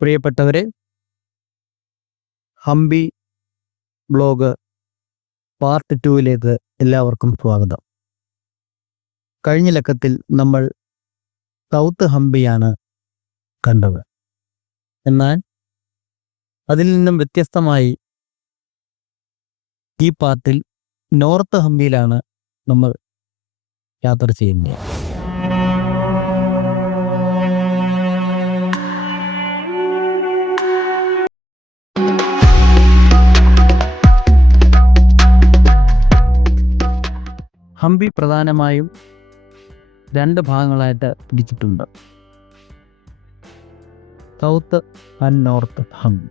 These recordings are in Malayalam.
പ്രിയപ്പെട്ടവരെ, ഹംപി ബ്ലോഗ് പാർട്ട് 2 എല്ലാവർക്കും സ്വാഗതം. കഴിഞ്ഞ ലക്കത്തിൽ നമ്മൾ സൗത്ത് ഹംപിയാണ് കണ്ടത്. എന്നാൽ അതിൽ നിന്നും വ്യത്യസ്തമായി ഈ പാർട്ടിൽ നോർത്ത് ഹംപിയിലാണ് നമ്മൾ യാത്ര ചെയ്യുന്നത്. ഹംപി പ്രധാനമായും 2 ഭാഗങ്ങളായിട്ട് തിരിച്ചിട്ടുണ്ട്: സൗത്ത് ആൻഡ് നോർത്ത് ഹംപി.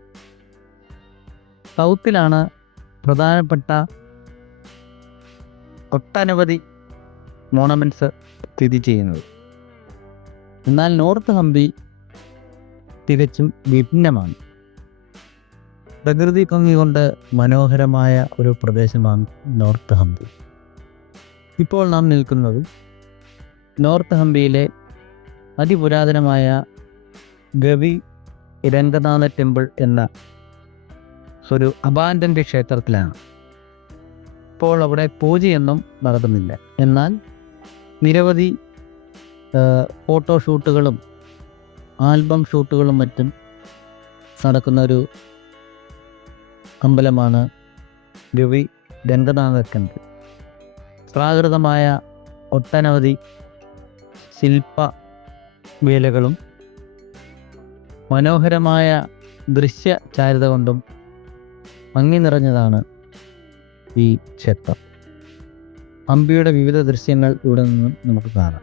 സൗത്തിലാണ് പ്രധാനപ്പെട്ട ഒട്ടനവധി മോണമെൻറ്റ്സ് സ്ഥിതി ചെയ്യുന്നത്. എന്നാൽ നോർത്ത് ഹംപി തികച്ചും വിഭിന്നമാണ്. പ്രകൃതി ഭംഗി കൊണ്ട് മനോഹരമായ ഒരു പ്രദേശമാണ് നോർത്ത് ഹംപി. ഇപ്പോൾ നാം നിൽക്കുന്നത് നോർത്ത് ഹംപിയിലെ അതിപുരാതനമായ ഗവി രംഗനാഥ ടെമ്പിൾ എന്ന ഒരു അബാൻഡൻഡ് ക്ഷേത്രത്തിലാണ്. ഇപ്പോൾ അവിടെ പൂജയൊന്നും നടക്കുന്നില്ല. എന്നാൽ നിരവധി ഫോട്ടോഷൂട്ടുകളും ആൽബം ഷൂട്ടുകളും മറ്റും നടക്കുന്ന ഒരു അമ്പലമാണ് ഗവി രംഗനാഥ ടെമ്പിൾ. പ്രാകൃതമായ ഒട്ടനവധി ശില്പ വേലകളും മനോഹരമായ ദൃശ്യ ചാരുത കൊണ്ടും ഭംഗി നിറഞ്ഞതാണ് ഈ ക്ഷേത്രം. ഹംപിയുടെ വിവിധ ദൃശ്യങ്ങൾ ഇവിടെ നിന്നും നമുക്ക് കാണാം.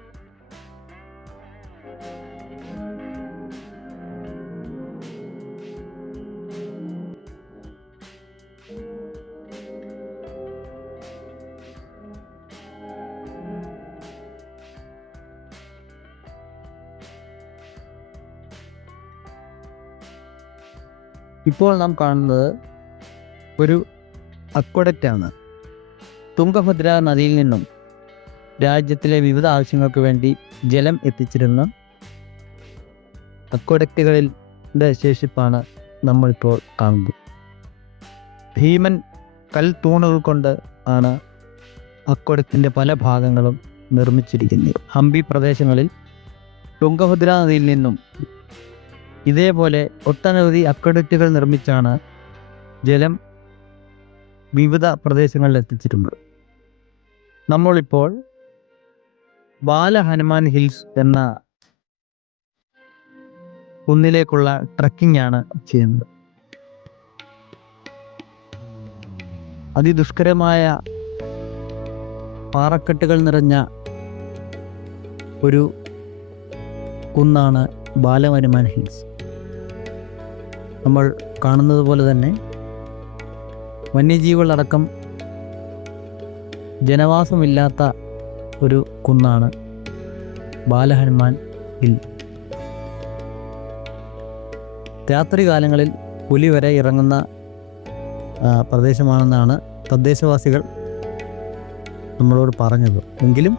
ഇപ്പോൾ നാം കാണുന്നത് ഒരു അക്വഡക്റ്റാണ്. തുംഗഭദ്ര നദിയിൽ നിന്നും രാജ്യത്തിലെ വിവിധ ആവശ്യങ്ങൾക്ക് വേണ്ടി ജലം എത്തിച്ചിരുന്ന അക്വഡക്റ്റുകളുടെ ശേഷിപ്പാണ് നമ്മളിപ്പോൾ കാണുന്നത്. ഭീമൻ കൽത്തൂണുകൾ കൊണ്ട് ആണ് അക്വഡക്റ്റിൻ്റെ പല ഭാഗങ്ങളും നിർമ്മിച്ചിരിക്കുന്നത്. ഹംപി പ്രദേശങ്ങളിൽ തുംഗഭദ്ര നദിയിൽ നിന്നും ഇതേപോലെ ഒട്ടനവധി അക്വഡക്റ്റുകൾ നിർമ്മിച്ചാണ് ജലം വിവിധ പ്രദേശങ്ങളിൽ എത്തിച്ചിട്ടുള്ളത്. നമ്മളിപ്പോൾ ബാല ഹനുമാൻ ഹിൽസ് എന്ന കുന്നിലേക്കുള്ള ട്രക്കിംഗ് ആണ് ചെയ്യുന്നത്. അതിദുഷ്കരമായ പാറക്കെട്ടുകൾ നിറഞ്ഞ ഒരു കുന്നാണ് ബാല ഹനുമാൻ ഹിൽസ്. നമ്മൾ കാണുന്നത് പോലെ തന്നെ വന്യജീവികളടക്കം ജനവാസമില്ലാത്ത ഒരു കുന്നാണ് ബാലഹനുമാൻ ഹിൽ. രാത്രികാലങ്ങളിൽ പുലി വരെ ഇറങ്ങുന്ന പ്രദേശമാണെന്നാണ് തദ്ദേശവാസികൾ നമ്മളോട് പറഞ്ഞത്. എങ്കിലും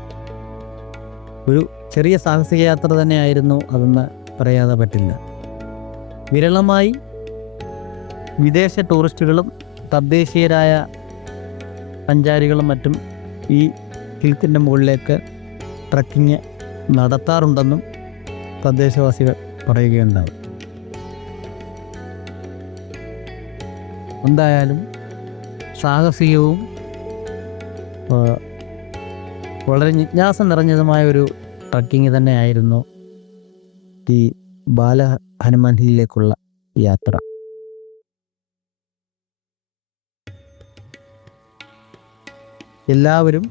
ഒരു ചെറിയ സാഹസിക യാത്ര തന്നെയായിരുന്നു അതെന്ന് പറയാതെ പറ്റില്ല. വിരളമായി വിദേശ ടൂറിസ്റ്റുകളും തദ്ദേശീയരായ സഞ്ചാരികളും മറ്റും ഈ ഹിൽസിൻ്റെ മുകളിലേക്ക് ട്രക്കിങ് നടത്താറുണ്ടെന്നും തദ്ദേശവാസികൾ പറയുകയുണ്ടാവും. എന്തായാലും സാഹസികവും വളരെ ജിജ്ഞാസ നിറഞ്ഞതുമായ ഒരു ട്രക്കിങ് തന്നെയായിരുന്നു ഈ ബാല ഹനുമാൻ ഹില്ലിലേക്കുള്ള യാത്ര. എല്ലാവരും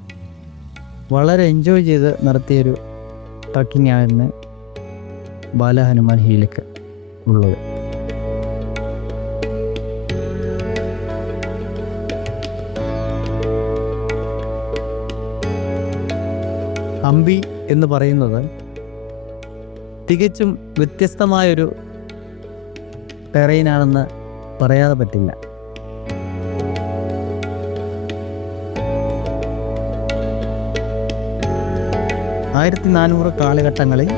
വളരെ എൻജോയ് ചെയ്ത് നടത്തിയൊരു ട്രക്കിംഗ് ആയിരുന്നു ബാല ഹനുമാൻ ഹില്ലിലേക്ക് ഉള്ളത്. ഹംപി എന്ന് പറയുന്നത് തികച്ചും വ്യത്യസ്തമായൊരു ടെറൈനാണെന്ന് പറയാതെ പറ്റില്ല. 1400 കാലഘട്ടങ്ങളിൽ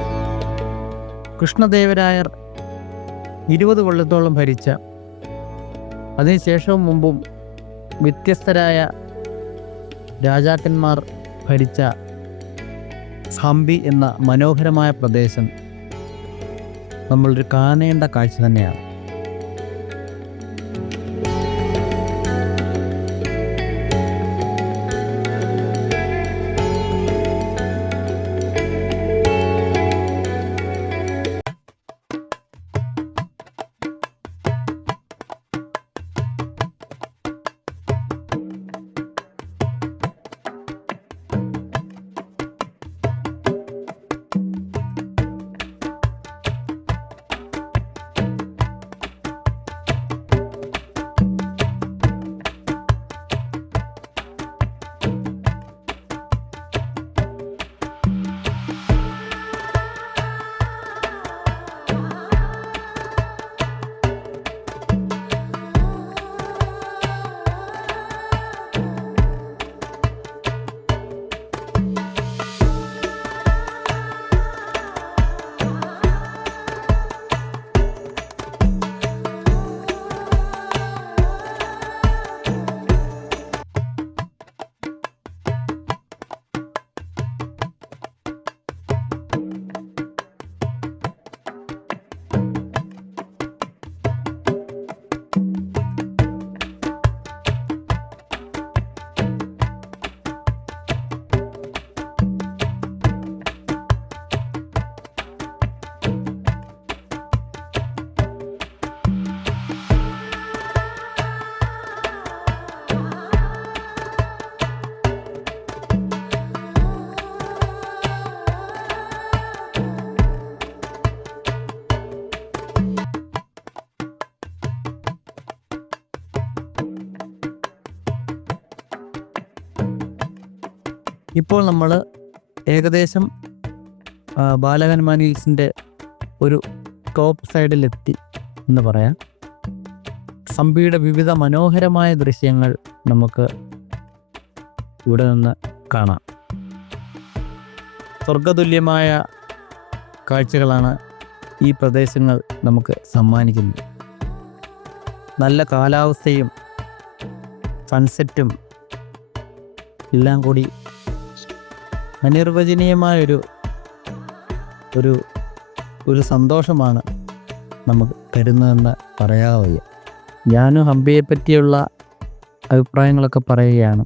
കൃഷ്ണദേവരായർ 20 കൊല്ലത്തോളം ഭരിച്ച, അതിനുശേഷവും മുമ്പും വ്യത്യസ്തരായ രാജാക്കന്മാർ ഭരിച്ച ഹംപി എന്ന മനോഹരമായ പ്രദേശം നമ്മളൊരു കാണേണ്ട കാഴ്ച തന്നെയാണ്. ഇപ്പോൾ നമ്മൾ ഏകദേശം ബാലഹനുമാൻ ഹിൽസിൻ്റെ ഒരു ടോപ്പ് സൈഡിലെത്തി എന്ന് പറയാം. ഹംപിയുടെ വിവിധ മനോഹരമായ ദൃശ്യങ്ങൾ നമുക്ക് ഇവിടെ നിന്ന് കാണാം. സ്വർഗതുല്യമായ കാഴ്ചകളാണ് ഈ പ്രദേശങ്ങൾ നമുക്ക് സമ്മാനിക്കുന്നത്. നല്ല കാലാവസ്ഥയും സൺസെറ്റും എല്ലാം കൂടി അനിർവചനീയമായൊരു ഒരു ഒരു സന്തോഷമാണ് നമുക്ക് തരുന്നതെന്ന് പറയാതെ വയ്യ. ഞാനും ഹംപിയെ പറ്റിയുള്ള അഭിപ്രായങ്ങളൊക്കെ പറയുകയാണ്.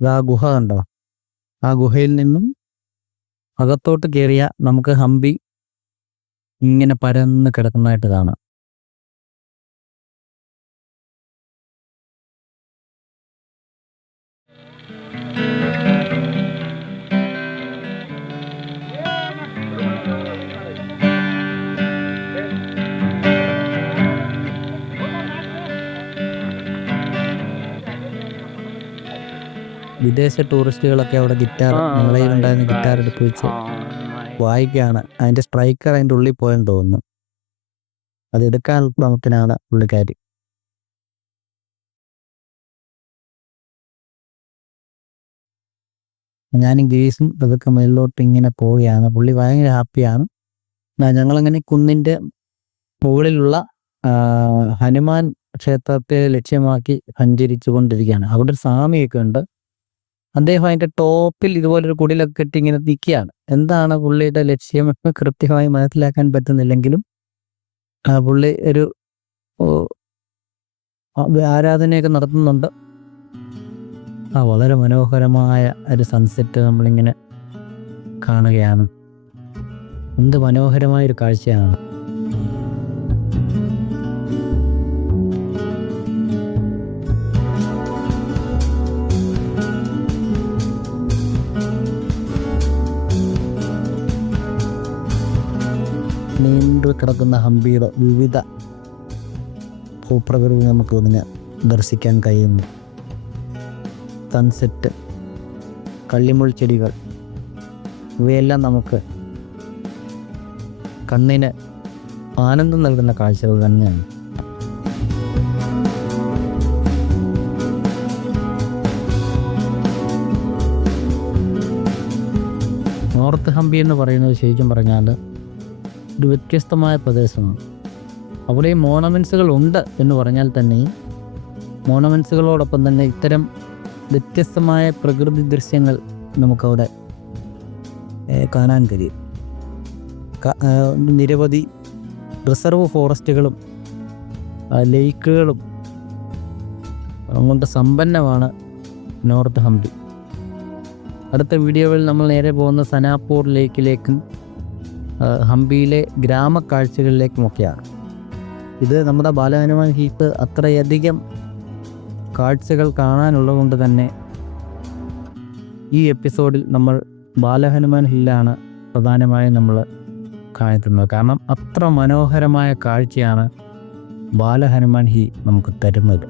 ആ ഗുഹ കണ്ടോ? ആ ഗുഹയിൽ നിന്നും അകത്തോട്ട് കയറിയ നമുക്ക് ഹംപി ഇങ്ങനെ പരന്ന് കിടക്കുന്നതായിട്ട് കാണാം. വിദേശ ടൂറിസ്റ്റുകളൊക്കെ അവിടെ ഗിറ്റാർ, നിങ്ങളയിലുണ്ടായിരുന്ന ഗിറ്റാർ എടുത്ത് വെച്ച് വായിക്കുകയാണ്. അതിൻ്റെ സ്ട്രൈക്കർ അതിൻ്റെ ഉള്ളിൽ പോയെന്ന് തോന്നുന്നു. അതെടുക്കാൻ ശ്രമത്തിനാണ് പുള്ളിക്കാരി. ഞാനും ഗ്രീസും അതൊക്കെ മേളിലോട്ട് ഇങ്ങനെ പോവുകയാണ്. പുള്ളി ഭയങ്കര ഹാപ്പിയാണ്. ഞങ്ങളങ്ങനെ കുന്നിൻ്റെ മുകളിലുള്ള ഹനുമാൻ ക്ഷേത്രത്തെ ലക്ഷ്യമാക്കി സഞ്ചരിച്ചു കൊണ്ടിരിക്കുകയാണ്. അവിടെ ഒരു സ്വാമിയൊക്കെ ഉണ്ട്. അദ്ദേഹം അതിൻ്റെ ടോപ്പിൽ ഇതുപോലൊരു കുടിലൊക്കെ കെട്ടി ഇങ്ങനെ നിൽക്കുകയാണ്. എന്താണ് പുള്ളിയുടെ ലക്ഷ്യം കൃത്യമായി മനസ്സിലാക്കാൻ പറ്റുന്നില്ലെങ്കിലും പുള്ളി ഒരു ആരാധനയൊക്കെ നടത്തുന്നുണ്ട്. വളരെ മനോഹരമായ ഒരു സൺസെറ്റ് നമ്മളിങ്ങനെ കാണുകയാണ്. എന്ത് മനോഹരമായൊരു കാഴ്ചയാണ്. നീണ്ടു കിടക്കുന്ന ഹംപിയുടെ വിവിധ ഭൂപ്രകൃതി നമുക്ക് ഇതിനെ ദർശിക്കാൻ കഴിയുന്നു. സൺസെറ്റ്, കള്ളിമുൾ ചെടികൾ, ഇവയെല്ലാം നമുക്ക് കണ്ണിന് ആനന്ദം നൽകുന്ന കാഴ്ചകൾ തന്നെയാണ്. നോർത്ത് ഹംപി എന്ന് പറയുന്നത് ശരിക്കും പറഞ്ഞാൽ ഒരു വ്യത്യസ്തമായ പ്രദേശമാണ്. അവിടെയും മോണമെൻസുകൾ ഉണ്ട് എന്ന് പറഞ്ഞാൽ തന്നെയും മോണമെൻസുകളോടൊപ്പം തന്നെ ഇത്തരം വ്യത്യസ്തമായ പ്രകൃതി ദൃശ്യങ്ങൾ നമുക്കവിടെ കാണാൻ കഴിയും. നിരവധി റിസർവ് ഫോറസ്റ്റുകളും ലേക്കുകളും കൊണ്ട് സമ്പന്നമാണ് നോർത്ത് ഹംപി. അടുത്ത വീഡിയോയിൽ നമ്മൾ നേരെ പോകുന്ന സനാപ്പൂർ ലേക്കിലേക്കും ഹംപിയിലെ ഗ്രാമക്കാഴ്ചകളിലേക്കുമൊക്കെയാണ്. ഇത് നമ്മുടെ ബാലഹനുമാൻ ഹിൽസ് അത്രയധികം കാഴ്ചകൾ കാണാനുള്ളത് കൊണ്ട് തന്നെ ഈ എപ്പിസോഡിൽ നമ്മൾ ബാലഹനുമാൻ ഹില്ലാണ് പ്രധാനമായും നമ്മൾ കാണിക്കുന്നത്. കാരണം അത്ര മനോഹരമായ കാഴ്ചയാണ് ബാലഹനുമാൻ ഹിൽ നമുക്ക് തരുന്നത്.